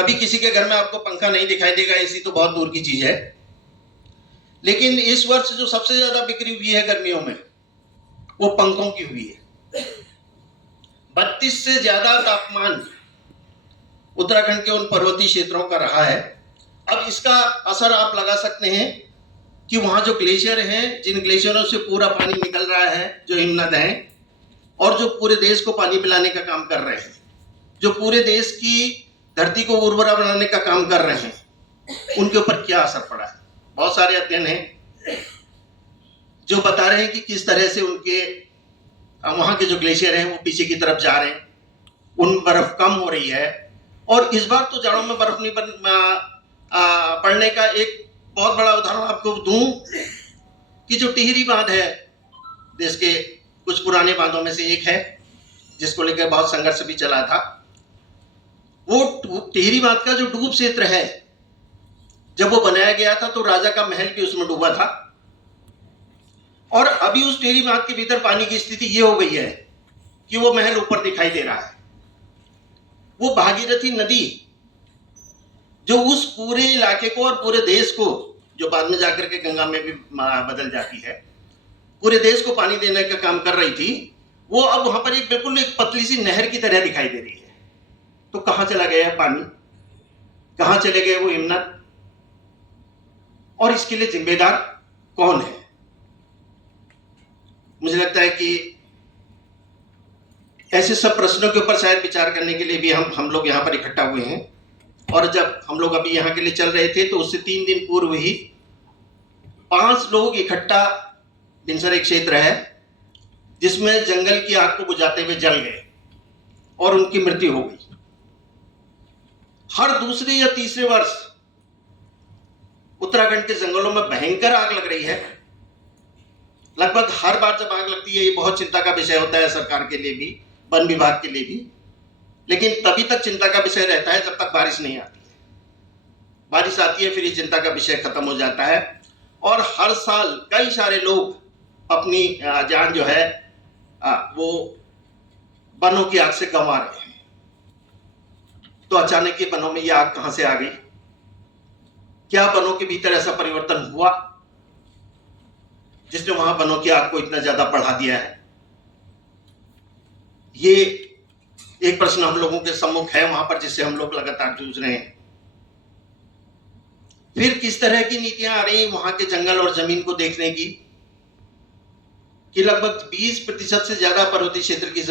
कभी किसी के घर में आपको पंखा नहीं दिखाई देगा, एसी तो बहुत दूर की चीज है। लेकिन इस वर्ष जो सबसे ज्यादा बिक्री हुई है गर्मियों में, वो पंखों की हुई है। 32 से ज्यादा तापमान उत्तराखंड के उन पर्वतीय क्षेत्रों का रहा है। अब इसका असर आप लगा सकते हैं कि वहां जो ग्लेशियर हैं, जिन ग्लेशियरों से पूरा पानी निकल रहा है, जो हिमनद हैं, और जो पूरे देश को पानी पिलाने का काम कर रहे हैं, जो पूरे देश की धरती को उर्वरा बनाने का काम कर रहे हैं, उनके ऊपर क्या असर पड़ा है। बहुत सारे अध्ययन हैं जो बता रहे हैं कि किस तरह से उनके वहां के जो ग्लेशियर हैं वो पीछे की तरफ जा रहे हैं, उन बर्फ कम हो रही है। और इस बार तो जड़ों में बर्फ नहीं पड़ने का एक बहुत बड़ा उदाहरण आपको दूं कि जो टिहरी बांध है, देश के कुछ पुराने बांधों में से एक है, जिसको लेकर बहुत संघर्ष भी चला था। वो टिहरी बांध का जो डूब क्षेत्र है, जब वो बनाया गया था तो राजा का महल भी उसमें डूबा था। और अभी उस टिहरी बांध के भीतर पानी की स्थिति ये हो गई है कि वो महल ऊपर दिखाई दे रहा है। वो भागीरथी नदी जो उस पूरे इलाके को और पूरे देश को, जो बाद में जाकर के गंगा में भी बदल जाती है, पूरे देश को पानी देने का काम कर रही थी, वो अब वहां पर बिल्कुल एक पतली सी नहर की तरह दिखाई दे रही है। तो कहां चला गया है पानी, कहां चले गए वो हिमनद, और इसके लिए जिम्मेदार कौन है? मुझे लगता है कि ऐसे सब प्रश्नों के ऊपर शायद विचार करने के लिए भी हम लोग यहाँ पर इकट्ठा हुए हैं। और जब हम लोग अभी यहाँ के लिए चल रहे थे तो उससे 3 दिन पूर्व ही 5 लोग इकट्ठा, बिनसर एक क्षेत्र है जिसमें जंगल की आग को बुझाते हुए जल गए और उनकी मृत्यु हो गई। हर दूसरे या तीसरे वर्ष उत्तराखंड के जंगलों में भयंकर आग लग रही है। लगभग हर बार जब आग लगती है, ये बहुत चिंता का विषय होता है सरकार के लिए भी, वन विभाग के लिए भी। लेकिन तभी तक चिंता का विषय रहता है जब तक बारिश नहीं आती है। बारिश आती है फिर ये चिंता का विषय खत्म हो जाता है। और हर साल कई सारे लोग अपनी जान जो है वो वनों की आग से गंवा रहे हैं। तो अचानक ये वनों में ये आग कहां से आ गई? क्या वनों के भीतर ऐसा परिवर्तन हुआ जिसने वहां वनों की आग को इतना ज्यादा बढ़ा दिया है? ये एक प्रश्न हम लोगों के सम्मुख है वहां पर, जिससे हम लोग लगातार जूझ रहे हैं। फिर किस तरह की नीतियां आ रही वहां के जंगल और जमीन को देखने की, कि लगभग 20% से ज्यादा पर्वतीय क्षेत्र की